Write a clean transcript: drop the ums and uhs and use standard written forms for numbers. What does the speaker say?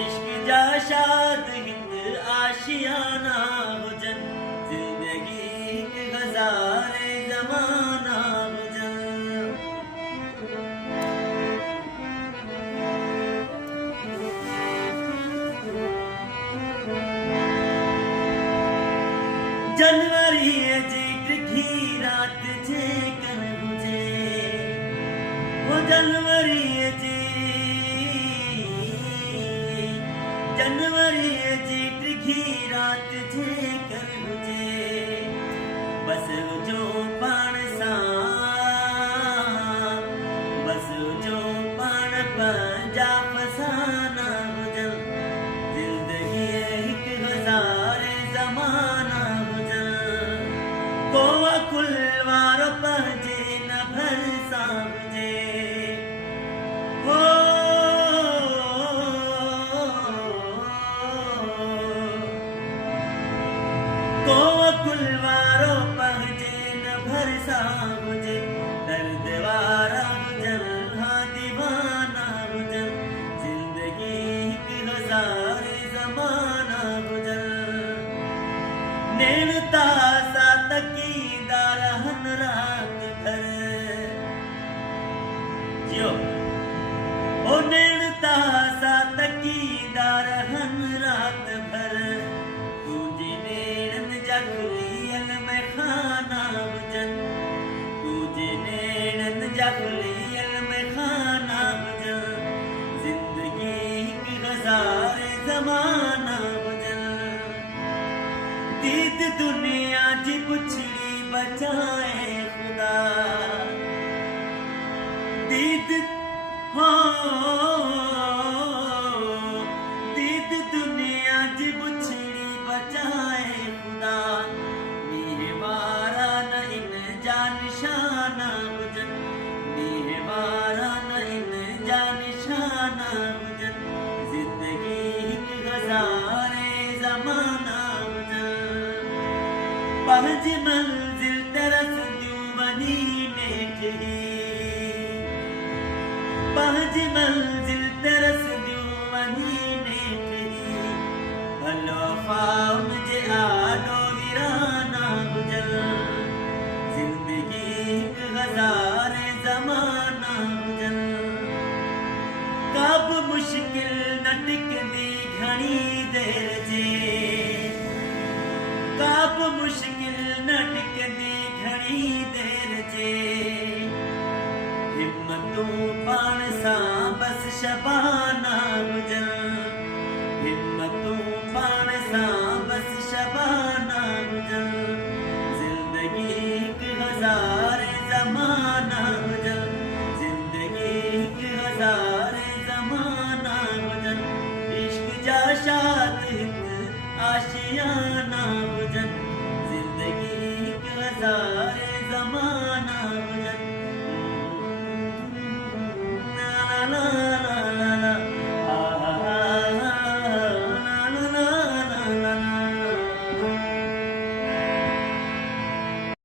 इश्क जा शाद हिंद आशियाना हुजन, जिंदगी हिक हज़ारे ज़माना हुजन। जनवरी जेठ घी रात जे कर मुझे, वो जनवरी जेठ घी रात जे कर मुझे, बस जो पाण सां, बस जो पाण पंहिंजा फसाना हुजन, जिंदगी हिक हज़ारे ज़माना हुजन। को कुल वारो पंहिंजे न भरिसां हुजे, हो को कुल वारो पंहिंजे न भरिसां हुजे, दर्द वारा हुजन हा दीवाना हुजन, जिंदगी हिक हज़ारे ज़माना हुजन। नेण तासा तकीदा रहन रात भर, जियो ओ नेण तासा तकीदा रहन रात भर, तुझे नेणन जा खुलियल में खाना हुजन, तुझे नेणन जा खुलियल में खाना हुजन, जिंदगी हिक हज़ारे ज़माना हुजन। दीद दुनिया जी पुछड़ी बचाए खुदा, दीद हो दीद दुनिया जी पुछड़ी बचाए खुदा, नीह वारा न इन जा निशाना हुजन, नीह वारा न इन जा निशाना हुजन, जिंदगी हिक हज़ारे ज़माना हुजन। पंहिंजी मंज़िल तरसंदियूं वञी नेठि ही, पंहिंजी मंज़िल तरसंदियूं वञी नेठि ही, भलो फ़ाउन जे आॾो वीराना हुजन, जिंदगी हिक हज़ारे ज़माना हुजन। का बि मुश्किल न टिकंदी घणी देर जे, का बि मुश्किल न टिकंदी घणी देर जे, हिम्मतूं पाण सां बस शबाना हुजन, हिम्मतूं पाण सां बस शबाना हुजन, जिंदगी हिक हज़ारे ज़माना हुजन, जिंदगी हिक हज़ारे ज़माना हुजन। इश्क जा शाद हिक आशियाना हुजन, जिंदगी हिक हज़ारे ज़माना हुजन। La la la